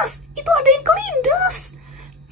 Mas, itu ada yang kelindes.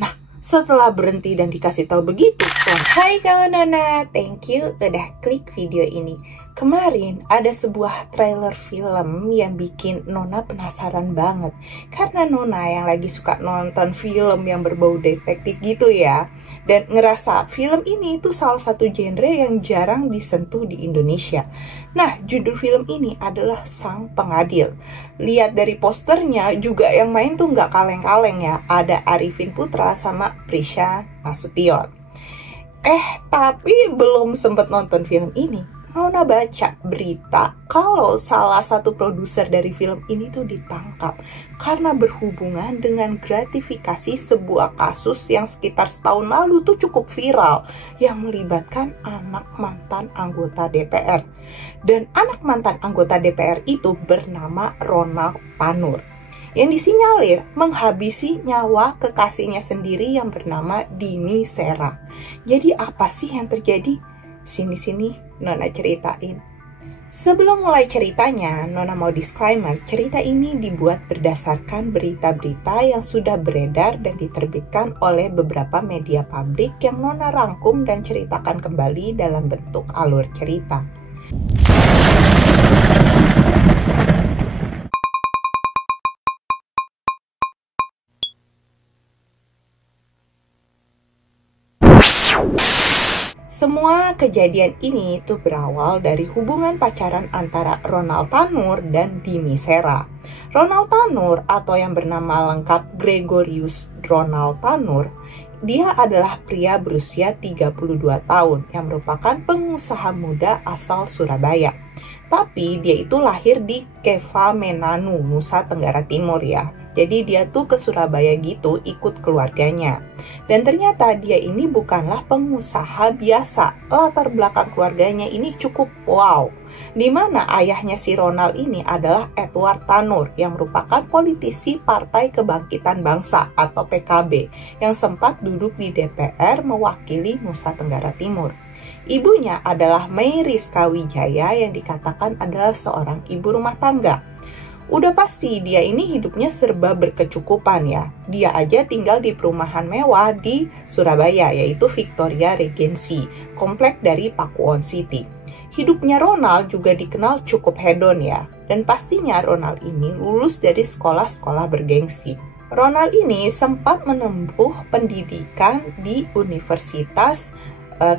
Nah, setelah berhenti dan dikasih tahu begitu, hai kawan Nona, thank you udah klik video ini. Kemarin ada sebuah trailer film yang bikin Nona penasaran banget. Karena Nona yang lagi suka nonton film yang berbau detektif gitu ya. Dan ngerasa film ini itu salah satu genre yang jarang disentuh di Indonesia. Nah, judul film ini adalah Sang Pengadil. Lihat dari posternya juga yang main tuh nggak kaleng-kaleng ya. Ada Arifin Putra sama Prisya Nasution. Tapi belum sempat nonton film ini, Nona baca berita kalau salah satu produser dari film ini tuh ditangkap karena berhubungan dengan gratifikasi sebuah kasus yang sekitar setahun lalu tuh cukup viral yang melibatkan anak mantan anggota DPR. Dan anak mantan anggota DPR itu bernama Ronald Tanur, yang disinyalir menghabisi nyawa kekasihnya sendiri yang bernama Dini Sera. Jadi apa sih yang terjadi? Sini Nona ceritain. Sebelum mulai ceritanya, Nona mau disclaimer, cerita ini dibuat berdasarkan berita-berita yang sudah beredar dan diterbitkan oleh beberapa media publik yang Nona rangkum dan ceritakan kembali dalam bentuk alur cerita. Semua kejadian ini tuh berawal dari hubungan pacaran antara Ronald Tanur dan Dini Sera. Ronald Tanur atau yang bernama lengkap Gregorius Ronald Tanur, dia adalah pria berusia 32 tahun yang merupakan pengusaha muda asal Surabaya. Tapi dia itu lahir di Kevamenanu, Nusa Tenggara Timur ya. Jadi dia tuh ke Surabaya gitu ikut keluarganya. Dan ternyata dia ini bukanlah pengusaha biasa. Latar belakang keluarganya ini cukup wow. Dimana ayahnya si Ronald ini adalah Edward Tanur yang merupakan politisi Partai Kebangkitan Bangsa atau PKB yang sempat duduk di DPR mewakili Nusa Tenggara Timur. Ibunya adalah Mei Rizka Wijaya yang dikatakan adalah seorang ibu rumah tangga. Udah pasti dia ini hidupnya serba berkecukupan ya. Dia aja tinggal di perumahan mewah di Surabaya yaitu Victoria Regency, komplek dari Pakuwon City. Hidupnya Ronald juga dikenal cukup hedon ya. Dan pastinya Ronald ini lulus dari sekolah-sekolah bergengsi. Ronald ini sempat menempuh pendidikan di Universitas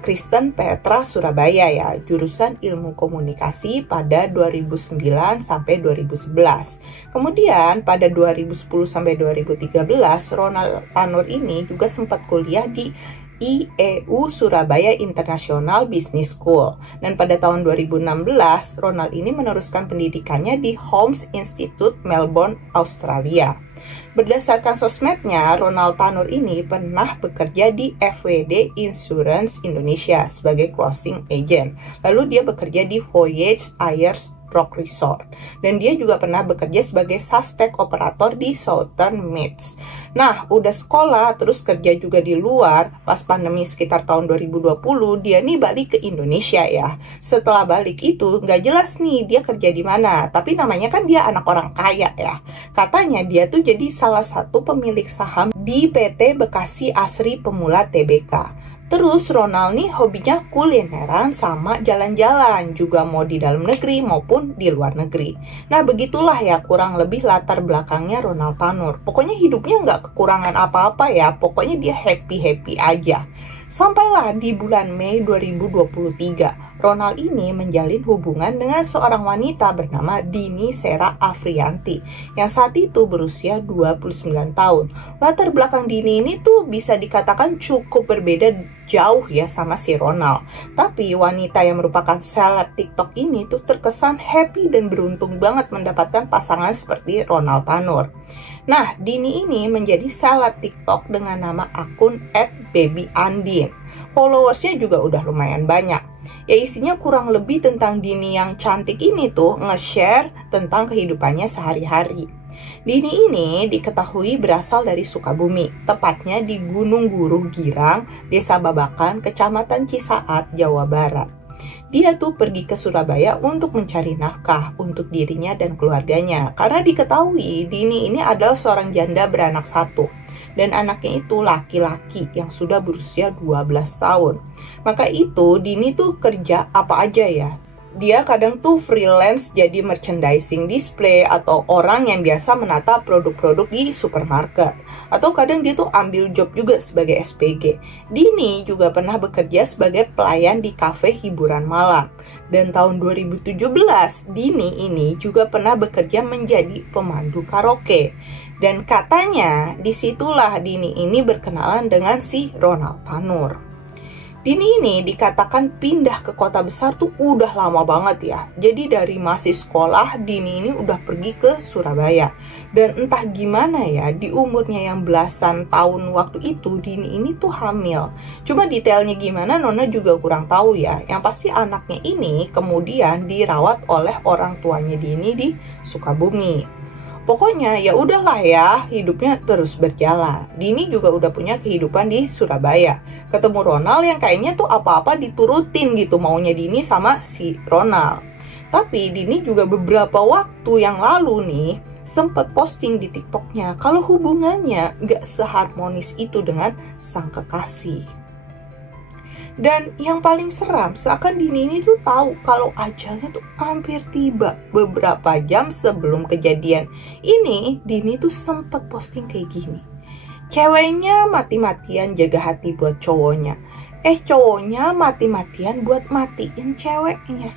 Kristen Petra Surabaya ya, jurusan Ilmu Komunikasi pada 2009 sampai 2011. Kemudian pada 2010 sampai 2013 Ronald Tanur ini juga sempat kuliah di IEU Surabaya International Business School. Dan pada tahun 2016 Ronald ini meneruskan pendidikannya di Holmes Institute Melbourne, Australia. Berdasarkan sosmednya, Ronald Tanur ini pernah bekerja di FWD Insurance Indonesia sebagai closing agent. Lalu dia bekerja di Voyage Ayers Rock Resort. Dan dia juga pernah bekerja sebagai suspek operator di Southern Meads. Nah, udah sekolah, terus kerja juga di luar. Pas pandemi sekitar tahun 2020, dia nih balik ke Indonesia ya. Setelah balik itu, nggak jelas nih dia kerja di mana. Tapi namanya kan dia anak orang kaya ya. Katanya dia tuh jadi salah satu pemilik saham di PT Bekasi Asri Pemula Tbk. Terus Ronald nih hobinya kulineran sama jalan-jalan, juga mau di dalam negeri maupun di luar negeri. Nah begitulah ya kurang lebih latar belakangnya Ronald Tanur. Pokoknya hidupnya nggak kekurangan apa-apa ya, pokoknya dia happy-happy aja. Sampailah di bulan Mei 2023, Ronald ini menjalin hubungan dengan seorang wanita bernama Dini Sera Afrianti yang saat itu berusia 29 tahun. Latar belakang Dini ini tuh bisa dikatakan cukup berbeda jauh ya sama si Ronald. Tapi wanita yang merupakan seleb TikTok ini tuh terkesan happy dan beruntung banget mendapatkan pasangan seperti Ronald Tanur. Nah, Dini ini menjadi seleb TikTok dengan nama akun @babyandin. Followersnya juga udah lumayan banyak. Ya isinya kurang lebih tentang Dini yang cantik ini tuh nge-share tentang kehidupannya sehari-hari. Dini ini diketahui berasal dari Sukabumi, tepatnya di Gunung Guruh Girang, Desa Babakan, Kecamatan Cisaat, Jawa Barat. Dia tuh pergi ke Surabaya untuk mencari nafkah untuk dirinya dan keluarganya. Karena diketahui Dini ini adalah seorang janda beranak satu. Dan anaknya itu laki-laki yang sudah berusia 12 tahun. Maka itu Dini tuh kerja apa aja ya. Dia kadang tuh freelance jadi merchandising display atau orang yang biasa menata produk-produk di supermarket. Atau kadang dia tuh ambil job juga sebagai SPG. Dini juga pernah bekerja sebagai pelayan di kafe hiburan malam. Dan tahun 2017, Dini ini juga pernah bekerja menjadi pemandu karaoke. Dan katanya disitulah Dini ini berkenalan dengan si Ronald Tanur. Dini ini dikatakan pindah ke kota besar tuh udah lama banget ya. Jadi dari masih sekolah, Dini ini udah pergi ke Surabaya. Dan entah gimana ya, di umurnya yang belasan tahun waktu itu, Dini ini tuh hamil. Cuma detailnya gimana Nona juga kurang tahu ya. Yang pasti anaknya ini kemudian dirawat oleh orang tuanya Dini di Sukabumi. Pokoknya ya udahlah ya, hidupnya terus berjalan. Dini juga udah punya kehidupan di Surabaya. Ketemu Ronald yang kayaknya tuh apa-apa diturutin gitu maunya Dini sama si Ronald. Tapi Dini juga beberapa waktu yang lalu nih sempat posting di TikToknya kalau hubungannya gak seharmonis itu dengan sang kekasih. Dan yang paling seram, seakan Dini ini tuh tahu kalau ajalnya tuh hampir tiba. Beberapa jam sebelum kejadian ini, Dini tuh sempat posting kayak gini. Ceweknya mati-matian jaga hati buat cowoknya. Cowoknya mati-matian buat matiin ceweknya.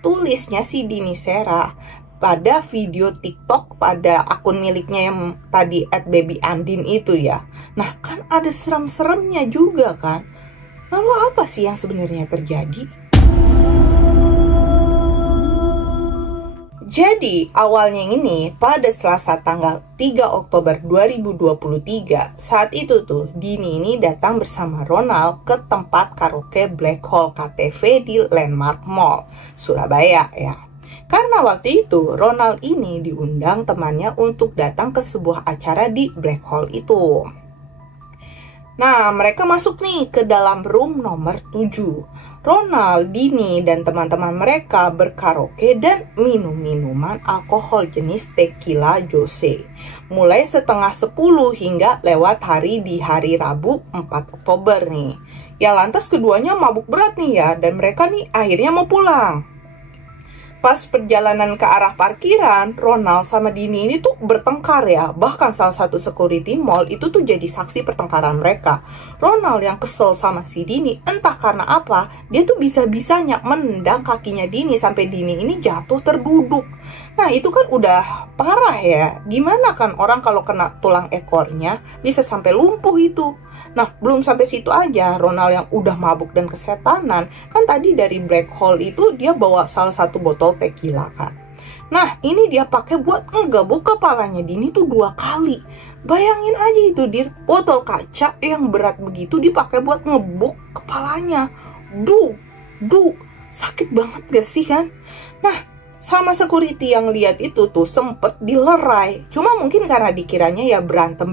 Tulisnya si Dini Sera pada video TikTok pada akun miliknya yang tadi @babyandin itu ya. Nah kan ada serem-seremnya juga kan. Lalu apa sih yang sebenarnya terjadi? Jadi awalnya ini pada Selasa tanggal 3 Oktober 2023, saat itu tuh Dini ini datang bersama Ronald ke tempat karaoke Black Hole KTV di Landmark Mall, Surabaya ya. Karena waktu itu Ronald ini diundang temannya untuk datang ke sebuah acara di Black Hole itu. Nah, mereka masuk nih ke dalam room nomor 7. Ronald, Dini, dan teman-teman mereka berkaraoke dan minum minuman alkohol jenis tequila Jose. Mulai setengah 10 hingga lewat hari di hari Rabu 4 Oktober nih. Ya lantas keduanya mabuk berat nih ya, dan mereka nih akhirnya mau pulang. Pas perjalanan ke arah parkiran, Ronald sama Dini ini tuh bertengkar ya. Bahkan salah satu security mall itu tuh jadi saksi pertengkaran mereka. Ronald yang kesel sama si Dini, entah karena apa, dia tuh bisa-bisanya menendang kakinya Dini sampai Dini ini jatuh terduduk. Nah itu kan udah parah ya. Gimana kan orang kalau kena tulang ekornya bisa sampai lumpuh itu. Nah belum sampai situ aja, Ronald yang udah mabuk dan kesetanan, kan tadi dari Black Hole itu dia bawa salah satu botol tequila kan. Nah ini dia pakai buat ngegebuk kepalanya Dini tuh 2 kali. Bayangin aja itu dir, botol kaca yang berat begitu dipakai buat ngebuk kepalanya. Duh, sakit banget gak sih kan? Nah sama security yang lihat itu tuh sempet dilerai. Cuma mungkin karena dikiranya ya berantem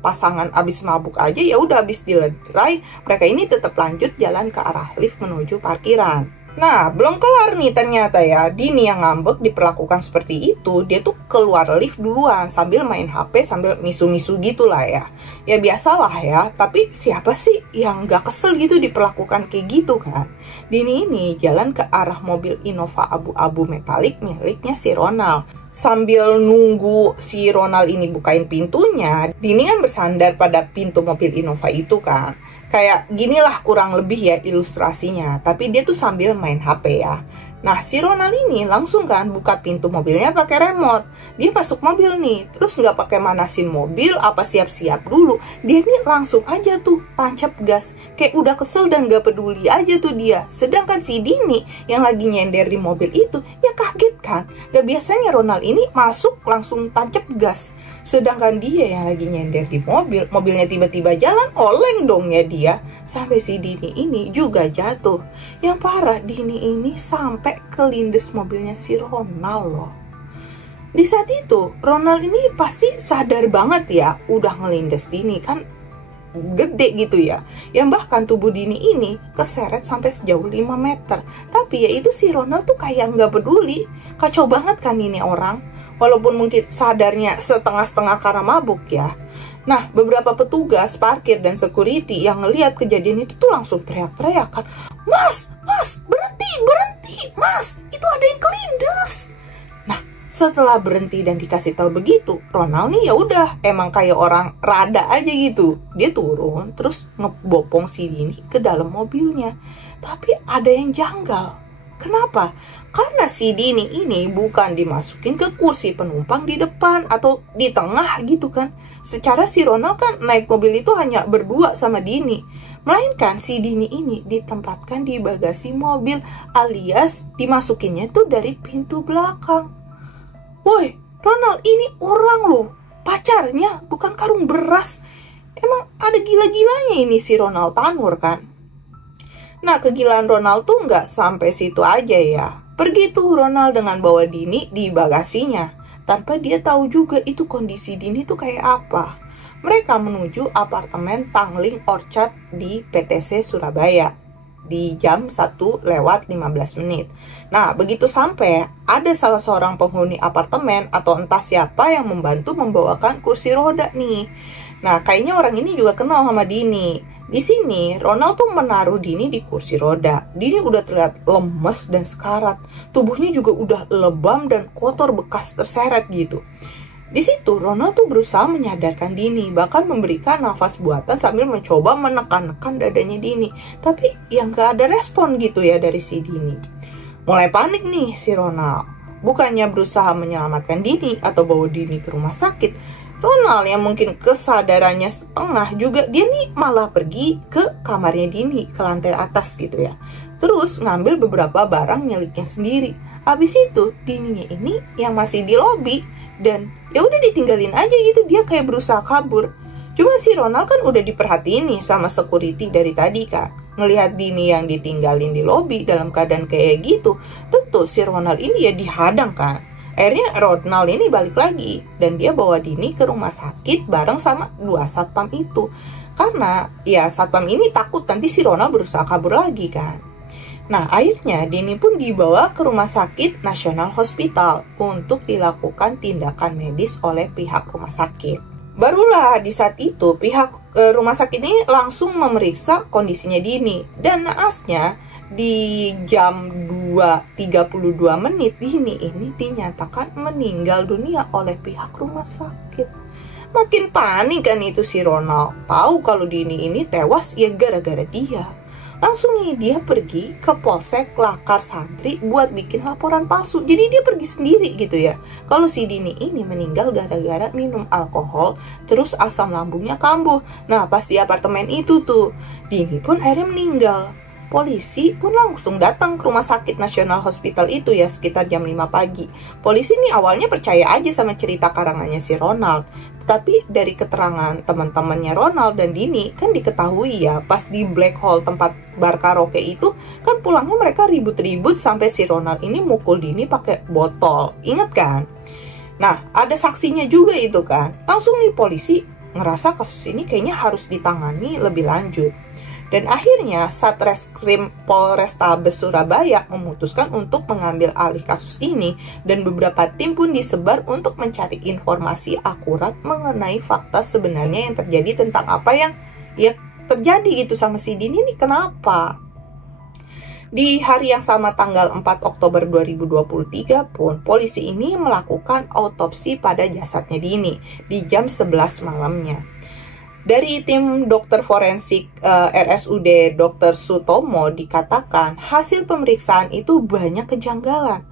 pasangan abis mabuk aja, ya udah abis dilerai, mereka ini tetap lanjut jalan ke arah lift menuju parkiran. Nah, belum kelar nih ternyata ya, Dini yang ngambek diperlakukan seperti itu, dia tuh keluar lift duluan sambil main HP sambil misu-misu gitulah ya. Ya biasalah ya, tapi siapa sih yang gak kesel gitu diperlakukan kayak gitu kan? Dini ini jalan ke arah mobil Innova abu-abu metalik miliknya si Ronald. Sambil nunggu si Ronald ini bukain pintunya, Dini kan bersandar pada pintu mobil Innova itu kan. Kayak ginilah kurang lebih ya ilustrasinya, tapi dia tuh sambil main HP ya. Nah si Ronald ini langsung kan buka pintu mobilnya pakai remote. Dia masuk mobil nih, terus nggak pakai manasin mobil apa siap-siap dulu. Dia nih langsung aja tuh tancap gas, kayak udah kesel dan gak peduli aja tuh dia. Sedangkan si Dini yang lagi nyender di mobil itu ya kaget kan. Gak biasanya Ronald ini masuk langsung tancap gas. Sedangkan dia yang lagi nyender di mobil, mobilnya tiba-tiba jalan, oleng dong ya dia. Sampai si Dini ini juga jatuh. Yang parah Dini ini sampai kelindes mobilnya si Ronald loh. Di saat itu Ronald ini pasti sadar banget ya udah ngelindes Dini kan. gede gitu ya, yang bahkan tubuh Dini ini keseret sampai sejauh 5 meter. Tapi ya itu si Ronald tuh kayak nggak peduli. Kacau banget kan ini orang, walaupun mungkin sadarnya setengah-setengah karena mabuk ya. Nah, beberapa petugas parkir dan security yang ngelihat kejadian itu tuh langsung teriak-teriak kan, Mas, berhenti, mas, itu ada yang kelindes. Nah, setelah berhenti dan dikasih tahu begitu, Ronald nih ya udah emang kayak orang rada aja gitu. Dia turun terus ngebopong si Dini ke dalam mobilnya. Tapi ada yang janggal. Kenapa? Karena si Dini ini bukan dimasukin ke kursi penumpang di depan atau di tengah gitu kan. Secara si Ronald kan naik mobil itu hanya berdua sama Dini. Melainkan si Dini ini ditempatkan di bagasi mobil alias dimasukinnya tuh dari pintu belakang. Woi, Ronald, ini orang loh, pacarnya, bukan karung beras. Emang ada gila-gilanya ini si Ronald Tanur kan? Nah, kegilaan Ronald tuh nggak sampai situ aja ya. Pergi tuh Ronald dengan bawa Dini di bagasinya, tanpa dia tahu juga itu kondisi Dini tuh kayak apa. Mereka menuju apartemen Tangling Orchard di PTC Surabaya di jam 1:15. Nah, begitu sampai, ada salah seorang penghuni apartemen atau entah siapa yang membantu membawakan kursi roda nih. Nah, kayaknya orang ini juga kenal sama Dini. Di sini, Ronald tuh menaruh Dini di kursi roda. Dini udah terlihat lemes dan sekarat. Tubuhnya juga udah lebam dan kotor bekas terseret gitu. Di situ, Ronald tuh berusaha menyadarkan Dini, bahkan memberikan nafas buatan sambil mencoba menekan-nekan dadanya Dini. Tapi yang gak ada respon gitu ya dari si Dini. Mulai panik nih si Ronald. Bukannya berusaha menyelamatkan Dini atau bawa Dini ke rumah sakit, Ronald yang mungkin kesadarannya setengah juga, dia nih malah pergi ke kamarnya Dini, ke lantai atas gitu ya. Terus ngambil beberapa barang miliknya sendiri. Habis itu Dininya ini yang masih di lobi dan ya udah ditinggalin aja gitu, dia kayak berusaha kabur. Cuma si Ronald kan udah diperhatiin nih sama security dari tadi kan. Ngelihat Dini yang ditinggalin di lobi dalam keadaan kayak gitu, tentu si Ronald ini ya dihadang kan. Akhirnya Ronald ini balik lagi dan dia bawa Dini ke rumah sakit bareng sama 2 satpam itu. Karena ya satpam ini takut nanti si Ronald berusaha kabur lagi kan. Nah, akhirnya Dini pun dibawa ke Rumah Sakit Nasional Hospital untuk dilakukan tindakan medis oleh pihak rumah sakit. Barulah di saat itu pihak rumah sakit ini langsung memeriksa kondisinya Dini. Dan naasnya di jam 2:32 Dini ini dinyatakan meninggal dunia oleh pihak rumah sakit. Makin panik kan itu si Ronald. Tahu kalau Dini ini tewas ya gara-gara dia. Langsung nih dia pergi ke Polsek Lakar Santri buat bikin laporan palsu. Jadi dia pergi sendiri gitu ya. Kalau si Dini ini meninggal gara-gara minum alkohol, terus asam lambungnya kambuh. Nah, pas di apartemen itu tuh, Dini pun akhirnya meninggal. Polisi pun langsung datang ke Rumah Sakit Nasional Hospital itu ya sekitar jam 5 pagi. Polisi ini awalnya percaya aja sama cerita karangannya si Ronald. Tetapi dari keterangan teman-temannya Ronald dan Dini kan diketahui ya pas di Black Hole tempat bar karaoke itu kan pulangnya mereka ribut-ribut sampai si Ronald ini mukul Dini pakai botol. Ingat kan? Nah, ada saksinya juga itu kan. Langsung nih polisi ngerasa kasus ini kayaknya harus ditangani lebih lanjut. Dan akhirnya Satreskrim Polrestabes Surabaya memutuskan untuk mengambil alih kasus ini dan beberapa tim pun disebar untuk mencari informasi akurat mengenai fakta sebenarnya yang terjadi tentang apa yang ya terjadi gitu sama si Dini ini kenapa. Di hari yang sama tanggal 4 Oktober 2023 pun polisi ini melakukan autopsi pada jasadnya Dini di jam 11 malamnya. Dari tim dokter forensik RSUD Dr. Sutomo dikatakan hasil pemeriksaan itu banyak kejanggalan.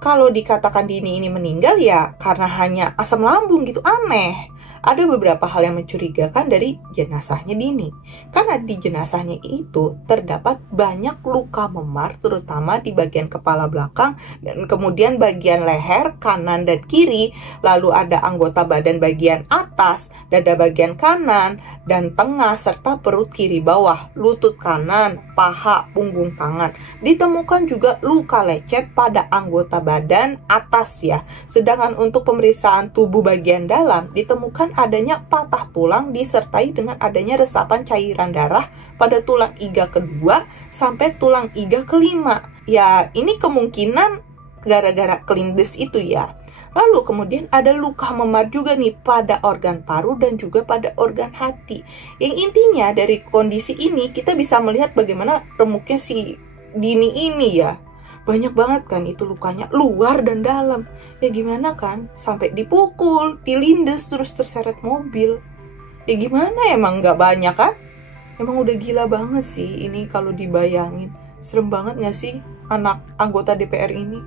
Kalau dikatakan Dini ini meninggal ya karena hanya asam lambung gitu, aneh. Ada beberapa hal yang mencurigakan dari jenazahnya Dini. Karena di jenazahnya itu terdapat banyak luka memar terutama di bagian kepala belakang dan kemudian bagian leher kanan dan kiri. Lalu ada anggota badan bagian atas, dada bagian kanan dan tengah serta perut kiri bawah, lutut kanan, paha, punggung tangan. Ditemukan juga luka lecet pada anggota badan atas ya. Sedangkan untuk pemeriksaan tubuh bagian dalam ditemukan dengan adanya patah tulang disertai dengan adanya resapan cairan darah pada tulang iga kedua sampai tulang iga kelima. Ya, ini kemungkinan gara-gara kelindes itu ya. Lalu kemudian ada luka memar juga nih pada organ paru dan juga pada organ hati. Yang intinya dari kondisi ini kita bisa melihat bagaimana remuknya si Dini ini ya. Banyak banget kan itu lukanya, luar dan dalam. Ya gimana kan, sampai dipukul, dilindes, terus terseret mobil. Ya gimana, emang nggak banyak kan? Emang udah gila banget sih ini kalau dibayangin. Serem banget nggak sih anak anggota DPR ini?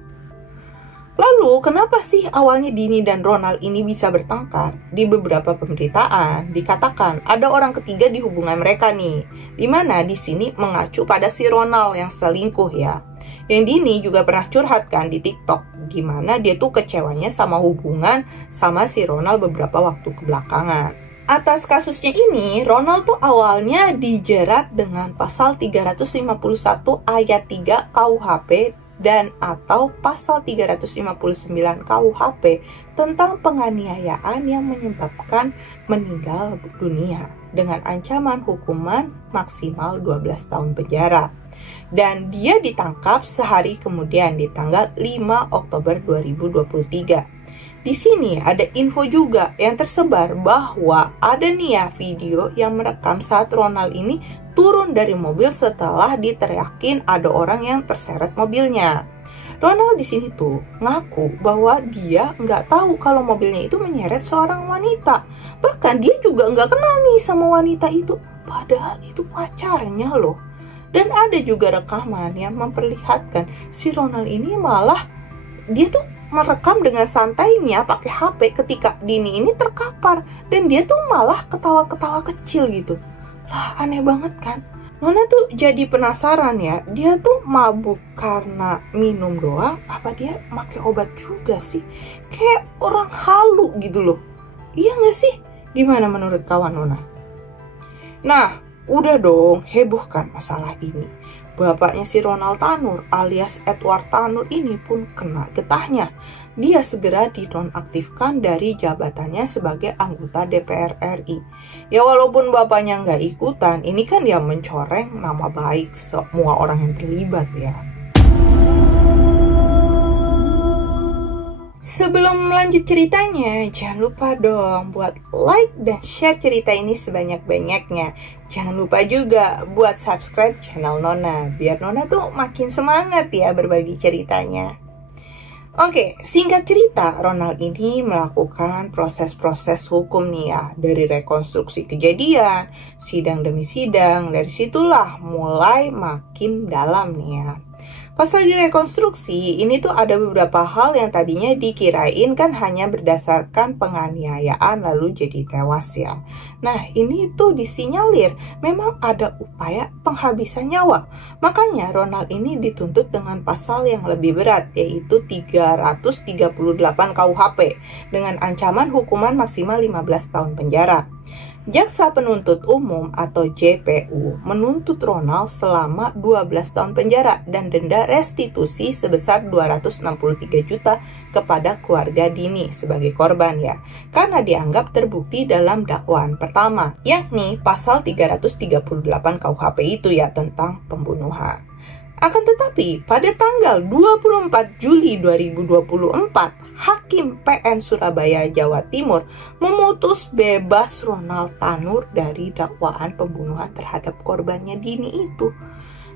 Lalu, kenapa sih awalnya Dini dan Ronald ini bisa bertengkar? Di beberapa pemberitaan dikatakan ada orang ketiga di hubungan mereka nih, dimana di sini mengacu pada si Ronald yang selingkuh ya. Yang Dini juga pernah curhat kan di TikTok, gimana dia tuh kecewanya sama hubungan sama si Ronald beberapa waktu kebelakangan. Atas kasusnya ini, Ronald tuh awalnya dijerat dengan pasal 351 ayat 3 KUHP dan atau pasal 359 KUHP tentang penganiayaan yang menyebabkan meninggal dunia dengan ancaman hukuman maksimal 12 tahun penjara. Dan dia ditangkap sehari kemudian di tanggal 5 Oktober 2023. Di sini ada info juga yang tersebar bahwa ada nih ya video yang merekam saat Ronald ini turun dari mobil setelah diteriakin ada orang yang terseret mobilnya. Ronald di sini tuh ngaku bahwa dia nggak tahu kalau mobilnya itu menyeret seorang wanita. Bahkan dia juga nggak kenal nih sama wanita itu. Padahal itu pacarnya loh. Dan ada juga rekaman yang memperlihatkan si Ronald ini malah dia tuh merekam dengan santainya pakai HP ketika Dini ini terkapar. Dan dia tuh malah ketawa-ketawa kecil gitu. Lah aneh banget kan. Nona tuh jadi penasaran ya. Dia tuh mabuk karena minum doang. Apa dia pakai obat juga sih? Kayak orang halu gitu loh. Iya gak sih? Gimana menurut kawan Nona? Nah udah dong heboh kan masalah ini. Bapaknya si Ronald Tanur alias Edward Tanur ini pun kena getahnya. Dia segera dinonaktifkan dari jabatannya sebagai anggota DPR RI. Ya walaupun bapaknya nggak ikutan, ini kan dia mencoreng nama baik semua orang yang terlibat ya. Sebelum lanjut ceritanya, jangan lupa dong buat like dan share cerita ini sebanyak-banyaknya. Jangan lupa juga buat subscribe channel Nona, biar Nona tuh makin semangat ya berbagi ceritanya. Oke, singkat cerita, Ronald ini melakukan proses-proses hukum nih ya. Dari rekonstruksi kejadian, sidang demi sidang, dari situlah mulai makin dalam nih ya. Pas lagi rekonstruksi, ini tuh ada beberapa hal yang tadinya dikirain kan hanya berdasarkan penganiayaan lalu jadi tewas ya. Nah ini tuh disinyalir memang ada upaya penghabisan nyawa. Makanya Ronald ini dituntut dengan pasal yang lebih berat yaitu 338 KUHP dengan ancaman hukuman maksimal 15 tahun penjara. Jaksa penuntut umum atau JPU menuntut Ronald selama 12 tahun penjara dan denda restitusi sebesar 263 juta kepada keluarga Dini sebagai korban ya. Karena dianggap terbukti dalam dakwaan pertama, yakni pasal 338 KUHP itu ya tentang pembunuhan. Akan tetapi, pada tanggal 24 Juli 2024, Hakim PN Surabaya, Jawa Timur memutus bebas Ronald Tanur dari dakwaan pembunuhan terhadap korbannya Dini itu.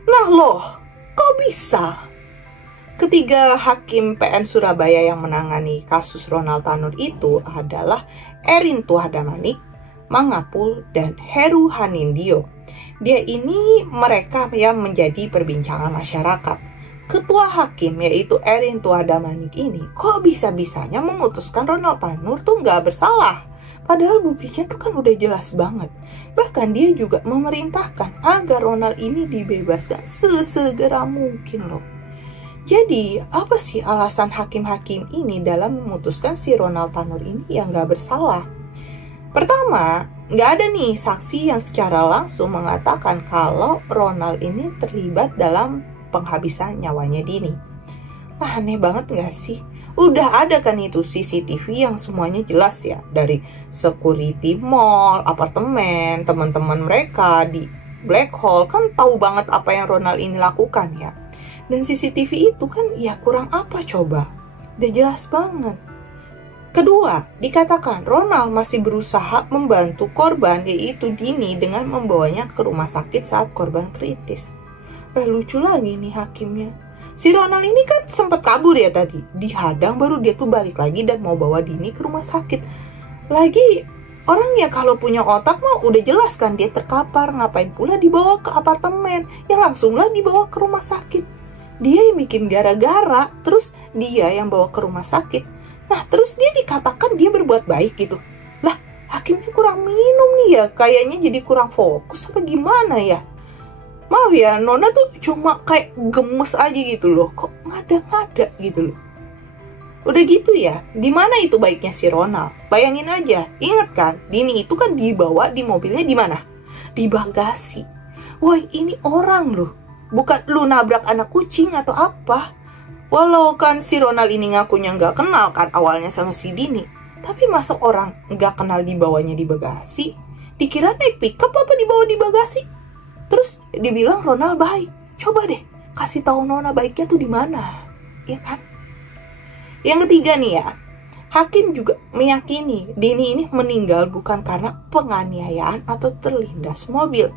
Nah loh, kok bisa? Ketiga hakim PN Surabaya yang menangani kasus Ronald Tanur itu adalah Erin Tuahadamanik, Mangapul, dan Heru Hanindio. Dia ini mereka yang menjadi perbincangan masyarakat. Ketua hakim yaitu Erin Tuahadamanik ini kok bisa-bisanya memutuskan Ronald Tanur tuh nggak bersalah. Padahal buktinya tuh kan udah jelas banget. Bahkan dia juga memerintahkan agar Ronald ini dibebaskan sesegera mungkin loh. Jadi apa sih alasan hakim-hakim ini dalam memutuskan si Ronald Tanur ini yang nggak bersalah? Pertama, nggak ada nih saksi yang secara langsung mengatakan kalau Ronald ini terlibat dalam penghabisan nyawanya Dini. Nah, aneh banget nggak sih? Udah ada kan itu CCTV yang semuanya jelas ya, dari security mall, apartemen, teman-teman mereka di black hole kan tahu banget apa yang Ronald ini lakukan ya. Dan CCTV itu kan ya kurang apa coba? Udah jelas banget. Kedua, dikatakan Ronald masih berusaha membantu korban yaitu Dini dengan membawanya ke rumah sakit saat korban kritis. Lucu lagi nih hakimnya. Si Ronald ini kan sempat kabur ya tadi, dihadang baru dia tuh balik lagi dan mau bawa Dini ke rumah sakit. Lagi orang ya kalau punya otak mah udah jelas kan dia terkapar, ngapain pula dibawa ke apartemen, ya langsunglah dibawa ke rumah sakit. Dia yang bikin gara-gara, terus dia yang bawa ke rumah sakit. Nah terus dia dikatakan dia berbuat baik gitu. Lah hakimnya kurang minum nih ya, kayaknya jadi kurang fokus apa gimana ya. Maaf ya, Nona tuh cuma kayak gemes aja gitu loh. Kok ngada-ngada gitu loh. Udah gitu ya, di mana itu baiknya si Ronald? Bayangin aja, inget kan, Dini itu kan dibawa di mobilnya di mana? Di bagasi. Woi, ini orang loh. Bukan lu nabrak anak kucing atau apa. Walau kan si Ronald ini ngakunya nggak kenal kan awalnya sama si Dini. Tapi masa orang nggak kenal dibawanya di bagasi? Dikira naik pickup apa dibawa di bagasi? Terus dibilang Ronald baik. Coba deh kasih tahu Nona baiknya tuh di mana, ya kan? Yang ketiga nih ya, hakim juga meyakini Dini ini meninggal bukan karena penganiayaan atau terlindas mobil,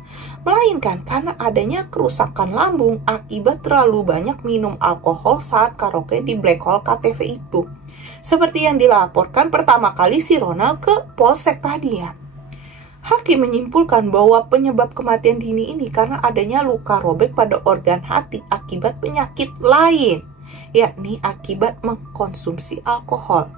melainkan karena adanya kerusakan lambung akibat terlalu banyak minum alkohol saat karaoke di Black Hole KTV itu. Seperti yang dilaporkan pertama kali si Ronald ke Polsek tadi ya. Hakim menyimpulkan bahwa penyebab kematian Dini ini karena adanya luka robek pada organ hati akibat penyakit lain, yakni akibat mengkonsumsi alkohol.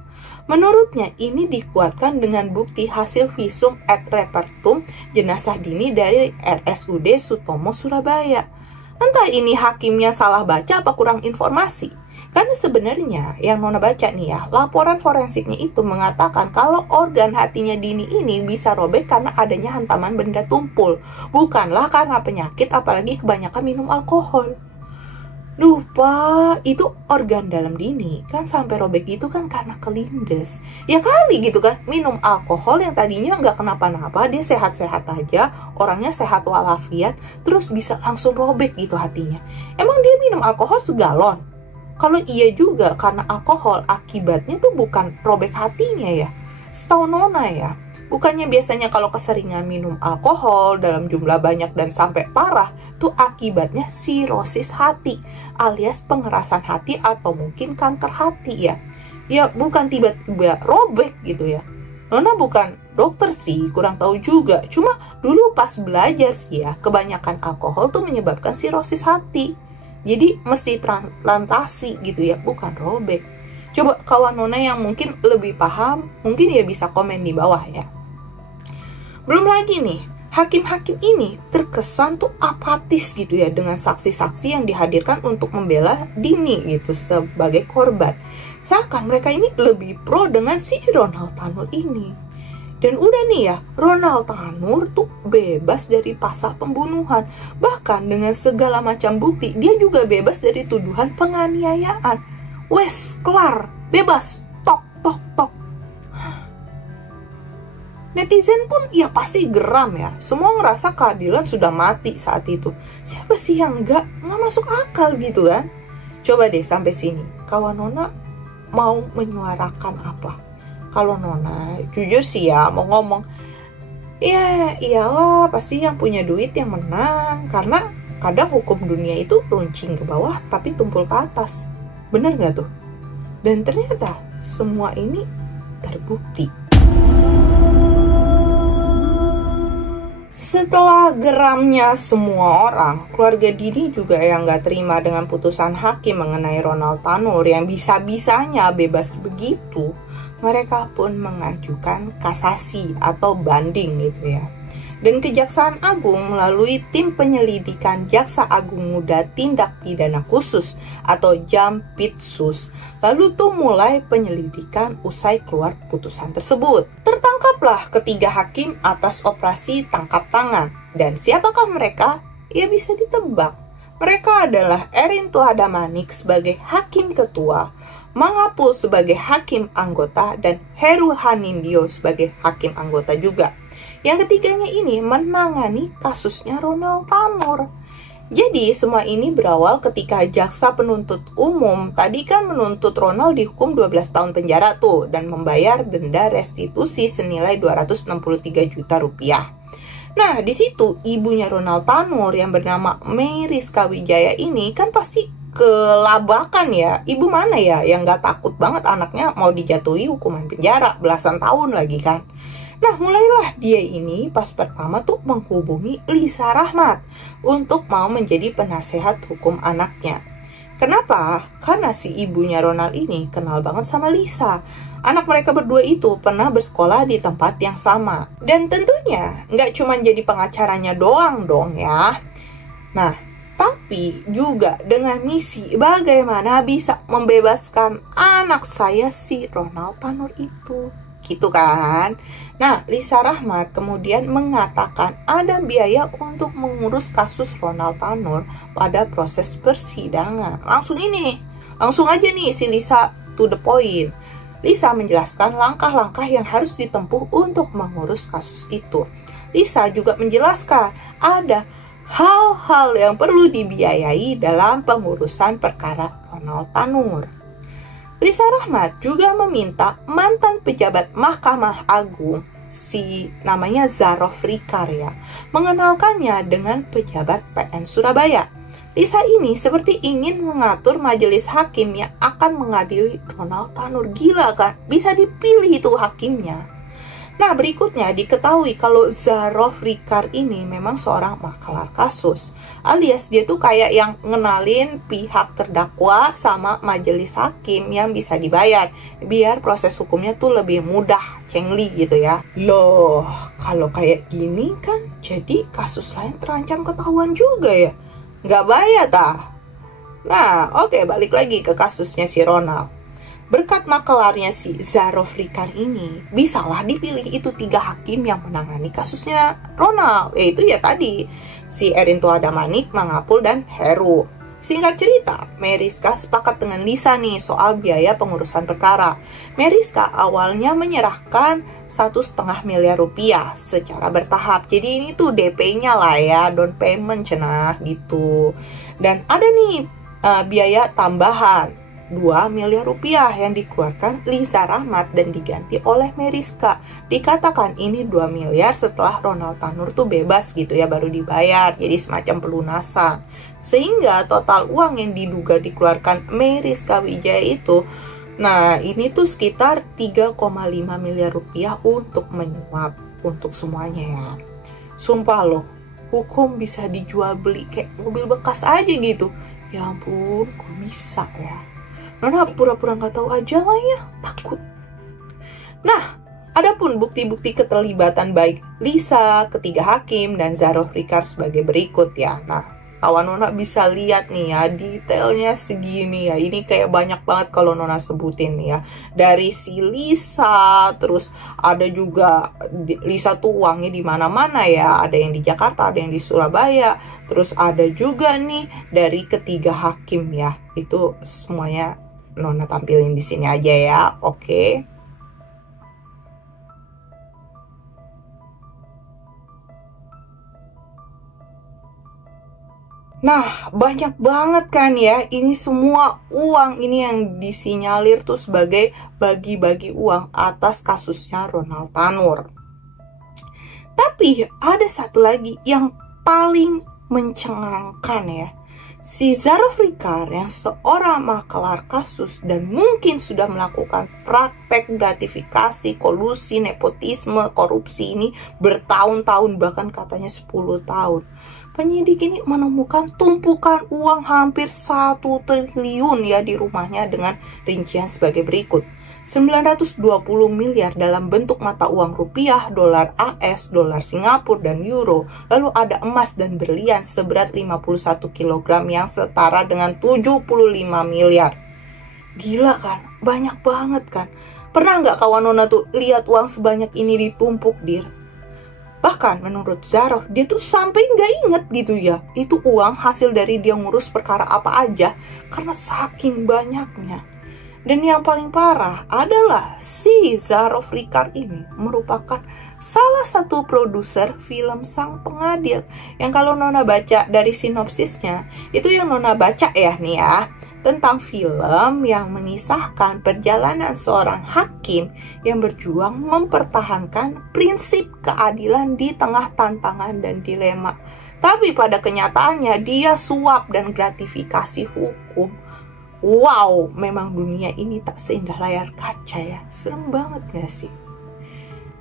Menurutnya ini dikuatkan dengan bukti hasil visum et repertum jenazah Dini dari RSUD Sutomo Surabaya. Entah ini hakimnya salah baca apa kurang informasi. Karena sebenarnya yang Nona baca nih ya, laporan forensiknya itu mengatakan kalau organ hatinya Dini ini bisa robek karena adanya hantaman benda tumpul, bukanlah karena penyakit apalagi kebanyakan minum alkohol. Duh pak, itu organ dalam Dini kan sampai robek itu kan karena kelindes. Ya kali gitu kan, minum alkohol yang tadinya nggak kenapa-napa, dia sehat-sehat aja, orangnya sehat walafiat, terus bisa langsung robek gitu hatinya. Emang dia minum alkohol segalon? Kalau iya juga karena alkohol akibatnya tuh bukan robek hatinya ya. Setahu Nona ya, bukannya biasanya kalau keseringan minum alkohol dalam jumlah banyak dan sampai parah tuh akibatnya sirosis hati alias pengerasan hati atau mungkin kanker hati ya. Ya bukan tiba-tiba robek gitu ya. Nona bukan dokter sih, kurang tahu juga. Cuma dulu pas belajar sih ya, kebanyakan alkohol tuh menyebabkan sirosis hati. Jadi mesti transplantasi gitu ya, bukan robek. Coba kawan Nona yang mungkin lebih paham, mungkin ya bisa komen di bawah ya. Belum lagi nih, hakim-hakim ini terkesan tuh apatis gitu ya dengan saksi-saksi yang dihadirkan untuk membela Dini gitu sebagai korban. Seakan mereka ini lebih pro dengan si Ronald Tanur ini. Dan udah nih ya, Ronald Tanur tuh bebas dari pasal pembunuhan. Bahkan dengan segala macam bukti, dia juga bebas dari tuduhan penganiayaan. Wes, kelar, bebas, tok, tok, tok. Netizen pun ya pasti geram ya. Semua ngerasa keadilan sudah mati saat itu. Siapa sih yang nggak masuk akal gitu kan? Coba deh sampai sini, kawan Nona mau menyuarakan apa? Kalau Nona jujur sih ya mau ngomong, ya iyalah pasti yang punya duit yang menang. Karena kadang hukum dunia itu runcing ke bawah tapi tumpul ke atas. Bener gak tuh? Dan ternyata semua ini terbukti. Setelah geramnya semua orang, keluarga Dini juga yang gak terima dengan putusan hakim mengenai Ronald Tanur yang bisa-bisanya bebas begitu. Mereka pun mengajukan kasasi atau banding gitu ya. Dan Kejaksaan Agung melalui tim penyelidikan Jaksa Agung Muda Tindak Pidana Khusus atau Jampitsus lalu tuh mulai penyelidikan usai keluar putusan tersebut. Tertangkaplah ketiga hakim atas operasi tangkap tangan. Dan siapakah mereka? Ya bisa ditebak. Mereka adalah Erin Tuladamanik sebagai Hakim Ketua, Mangapul sebagai hakim anggota dan Heru Hanindyo sebagai hakim anggota juga. Yang ketiganya ini menangani kasusnya Ronald Tanur. Jadi semua ini berawal ketika jaksa penuntut umum tadi kan menuntut Ronald dihukum 12 tahun penjara tuh dan membayar denda restitusi senilai 263 juta rupiah. Nah, di situ ibunya Ronald Tanur yang bernama Meriska Wijaya ini kan pasti kelabakan ya. Ibu mana ya yang gak takut banget anaknya mau dijatuhi hukuman penjara belasan tahun lagi kan. Nah, mulailah dia ini pas pertama tuh menghubungi Lisa Rahmat untuk mau menjadi penasehat hukum anaknya. Kenapa? Karena si ibunya Ronald ini kenal banget sama Lisa. Anak mereka berdua itu pernah bersekolah di tempat yang sama. Dan tentunya nggak cuma jadi pengacaranya doang dong ya. Nah, tapi juga dengan misi bagaimana bisa membebaskan anak saya si Ronald Tanur itu. Gitu kan. Nah, Lisa Rahmat kemudian mengatakan ada biaya untuk mengurus kasus Ronald Tanur pada proses persidangan. Langsung aja nih si Lisa to the point. Lisa menjelaskan langkah-langkah yang harus ditempuh untuk mengurus kasus itu. Lisa juga menjelaskan ada hal-hal yang perlu dibiayai dalam pengurusan perkara Ronald Tanur. Lisa Rahmat juga meminta mantan pejabat Mahkamah Agung, si namanya Zarof Rikar ya, mengenalkannya dengan pejabat PN Surabaya. Lisa ini seperti ingin mengatur majelis hakim yang akan mengadili Ronald Tanur. Gila kan? Bisa dipilih itu hakimnya. Nah, berikutnya diketahui kalau Zarof Rikar ini memang seorang makelar kasus. Alias dia tuh kayak yang ngenalin pihak terdakwa sama majelis hakim yang bisa dibayar. Biar proses hukumnya tuh lebih mudah, cengli gitu ya. Loh, kalau kayak gini kan jadi kasus lain terancam ketahuan juga ya. Nggak bayar tah. Nah, oke, balik lagi ke kasusnya si Ronald. Berkat makelarnya si Zarof Rikar ini, bisalah dipilih itu 3 hakim yang menangani kasusnya Ronald. Yaitu ya tadi, si Erinto Adamanik, Mangapul, dan Heru. Singkat cerita, Meriska sepakat dengan Lisa nih soal biaya pengurusan perkara. Meriska awalnya menyerahkan 1,5 miliar rupiah secara bertahap. Jadi ini tuh DP-nya lah ya, down payment cenah gitu. Dan ada nih biaya tambahan 2 miliar rupiah yang dikeluarkan Lisa Rahmat dan diganti oleh Meriska. Dikatakan ini 2 miliar setelah Ronald Tanur tuh bebas gitu ya, baru dibayar. Jadi semacam pelunasan. Sehingga total uang yang diduga dikeluarkan Meriska Wijaya itu, nah ini tuh sekitar 3,5 miliar rupiah untuk menyuap untuk semuanya ya. Sumpah loh, hukum bisa dijual beli kayak mobil bekas aja gitu. Ya ampun, kok bisa ya? Nona pura-pura nggak tahu aja lah ya, takut. Nah, adapun bukti-bukti keterlibatan baik Lisa, ketiga hakim, dan Zarof Rikar sebagai berikut ya. Nah, kawan Nona bisa lihat nih ya, detailnya segini ya. Ini kayak banyak banget kalau Nona sebutin nih ya. Dari si Lisa, terus ada juga Lisa tuh uangnya di mana-mana ya. Ada yang di Jakarta, ada yang di Surabaya. Terus ada juga nih dari ketiga hakim ya. Itu semuanya Nona tampilin di sini aja ya, oke. Nah, banyak banget kan ya, ini semua uang ini yang disinyalir tuh sebagai bagi-bagi uang atas kasusnya Ronald Tanur. Tapi ada satu lagi yang paling mencengangkan ya. Si Zarof Rikar yang seorang makelar kasus dan mungkin sudah melakukan praktek gratifikasi, kolusi, nepotisme, korupsi ini bertahun-tahun, bahkan katanya 10 tahun. Penyidik ini menemukan tumpukan uang hampir 1 triliun ya di rumahnya dengan rincian sebagai berikut. 920 miliar dalam bentuk mata uang rupiah, dolar AS, dolar Singapura, dan euro. Lalu ada emas dan berlian seberat 51 kg yang setara dengan 75 miliar. Gila kan? Banyak banget kan? Pernah nggak kawan Nona tuh lihat uang sebanyak ini ditumpuk, dir? Bahkan menurut Zarof, dia tuh sampai nggak inget gitu ya. Itu uang hasil dari dia ngurus perkara apa aja karena saking banyaknya. Dan yang paling parah adalah si Zaroff Ricard ini merupakan salah satu produser film Sang Pengadil. Yang kalau Nona baca dari sinopsisnya, itu yang Nona baca ya nih ya, tentang film yang mengisahkan perjalanan seorang hakim yang berjuang mempertahankan prinsip keadilan di tengah tantangan dan dilema. Tapi pada kenyataannya dia suap dan gratifikasi hukum. Wow, memang dunia ini tak seindah layar kaca ya. Serem banget gak sih?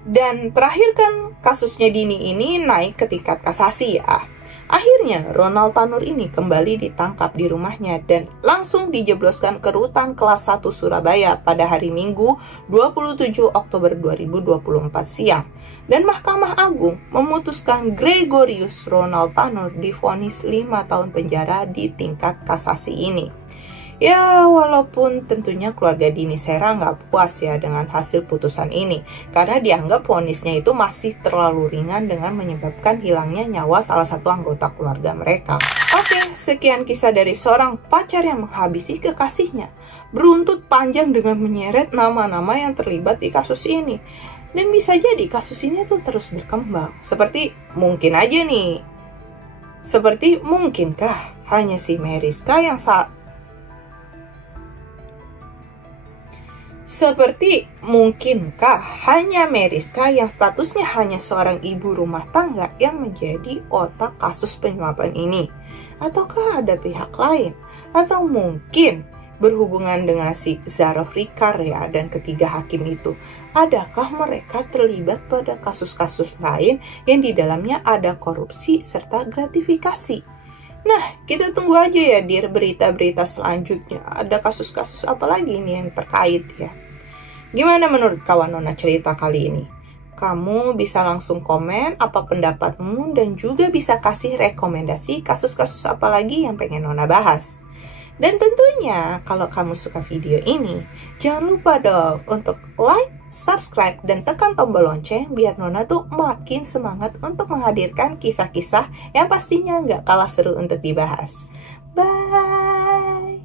Dan terakhir kan kasusnya Dini ini naik ke tingkat kasasi ya. Akhirnya Ronald Tanur ini kembali ditangkap di rumahnya dan langsung dijebloskan ke rutan kelas 1 Surabaya pada hari Minggu 27 Oktober 2024 siang. Dan Mahkamah Agung memutuskan Gregorius Ronald Tanur divonis 5 tahun penjara di tingkat kasasi ini. Ya, walaupun tentunya keluarga Dini Sera nggak puas ya dengan hasil putusan ini, karena dianggap vonisnya itu masih terlalu ringan dengan menyebabkan hilangnya nyawa salah satu anggota keluarga mereka. Oke, sekian kisah dari seorang pacar yang menghabisi kekasihnya, beruntut panjang dengan menyeret nama-nama yang terlibat di kasus ini. Dan bisa jadi kasus ini tuh terus berkembang. Seperti mungkinkah hanya si Meriska yang statusnya hanya seorang ibu rumah tangga yang menjadi otak kasus penyuapan ini? Ataukah ada pihak lain? Atau mungkin berhubungan dengan si Zaroff Ricard ya dan ketiga hakim itu? Adakah mereka terlibat pada kasus-kasus lain yang di dalamnya ada korupsi serta gratifikasi? Nah, kita tunggu aja ya di berita-berita selanjutnya. Ada kasus-kasus apa lagi nih yang terkait ya. Gimana menurut kawan Nona cerita kali ini? Kamu bisa langsung komen apa pendapatmu dan juga bisa kasih rekomendasi kasus-kasus apa lagi yang pengen Nona bahas. Dan tentunya kalau kamu suka video ini, jangan lupa dong untuk like, subscribe, dan tekan tombol lonceng biar Nona tuh makin semangat untuk menghadirkan kisah-kisah yang pastinya nggak kalah seru untuk dibahas. Bye!